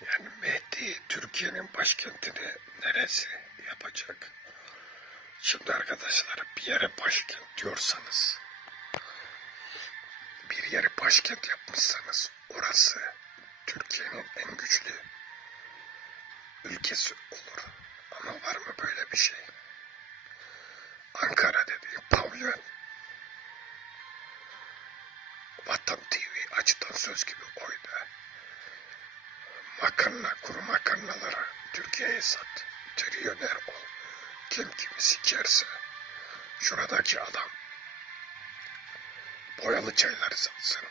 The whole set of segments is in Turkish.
Yani Mehdi Türkiye'nin başkentini neresi yapacak? Şimdi arkadaşlar bir yere başkent diyorsanız bir yere başkent yapmışsanız orası Türkiye'nin en güçlü ülkesi olur. Ama var mı böyle bir şey? Ankara dediği pavyon Vatan TV açıdan söz gibi oydu. Makarna, kuru makarnaları Türkiye'ye sat. Trilyoner ol. Kim kimi sikerse. Şuradaki adam boyalı çayları satsın.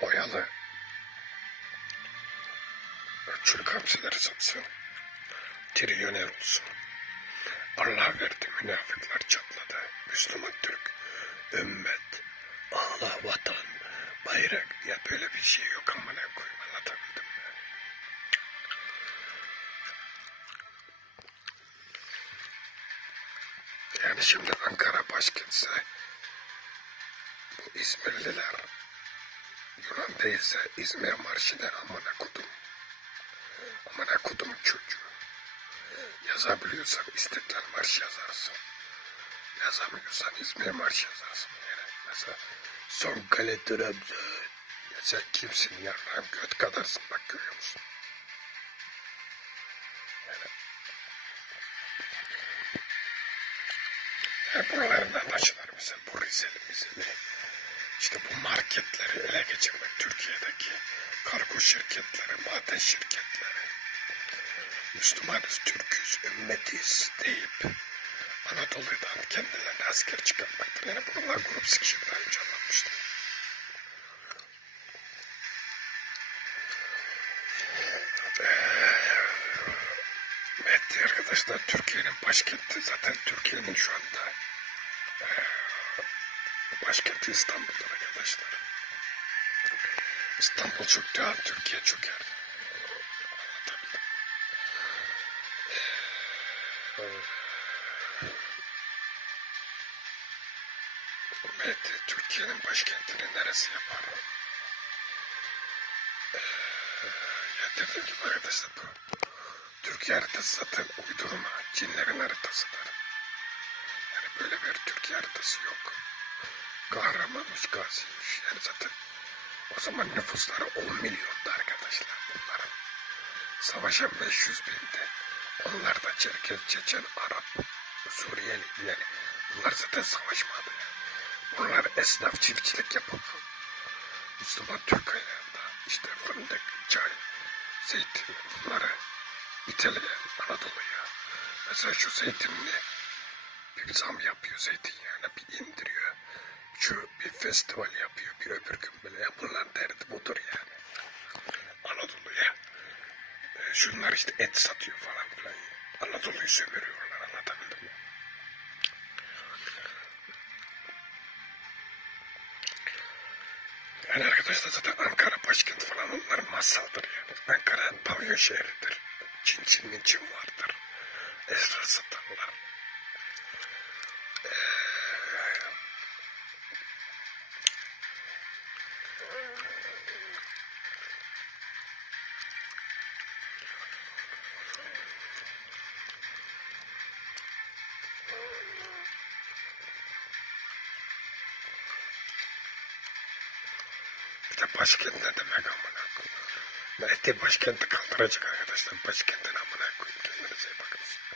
Boyalı çürük hamsileri satsın. Trilyoner olsun. Allah verdi münafıklar çatladı. Müslüman Türk, ümmet, ağla vatan, bayrak. Ya böyle bir şey yok amına koyayım anlatabildim şimdi Ankara başkentse bu İzmirliler Yunan değilse İzmir marşı der amına kudum. Amına kudum çocuğu. Yazabiliyorsan İstiklal Marşı yazarsın. Yazamıyorsan İzmir Marşı yazarsın. Yani mesela son kale Trabzon. Ya sen kimsin ya? Lan göt kadarsın bak görüyor musun? Yani, yani buraların anlaşılır mesela bu Rizeli Mizeli. İşte bu marketleri ele geçirmek Türkiye'deki kargo şirketleri, maden şirketleri. Müslümanız, Türküz, ümmetiz deyip Anadolu'dan kendilerine asker çıkarmaktır. Yani bunlar grup daha önce anlatmıştım. Mehdi arkadaşlar Türkiye'nin başkenti zaten Türkiye'nin şu anda başkenti İstanbul'dur arkadaşlar. İstanbul çöktü ha Türkiye çöker. Anlatabildim. Mehdi Türkiye'nin başkentini neresi yapar? Ya dediğim gibi arkadaşlar bu Türkiye haritası zaten uydurma. Cinlerin haritasıdır. Yani böyle bir Türkiye haritası yok. Kahramanmış, gaziymiş. Yani zaten o zaman nüfusları 10 milyondu arkadaşlar bunların. Savaşan 500 bindi. Onlar da Çerkez, Çeçen, Arap, Suriyeli yani bunlar zaten savaşmadı. Bunlar esnaf çiftçilik yapıp Müslüman Türk ayağında işte fındık, çay, zeytin bunları İtalya, Anadolu'ya. Mesela şu zeytinli bir zam yapıyor zeytinyağına bir indiriyor. Şu bir festival yapıyor bir öbür gün böyle. Ya bunların derdi budur yani. Anadolu'ya. E, şunlar işte et satıyor falan filan. Anadolu'yu sömürüyorlar anlatabildim mi? Yani arkadaşlar zaten Ankara başkent falan onlar masaldır yani. Ankara pavyon şehridir. Çin Çin Çin vardır. Esrar satarlar. De başkent ne demek amına koyayım. Mehdi başkenti kaldıracak arkadaşlar. Başkentin amına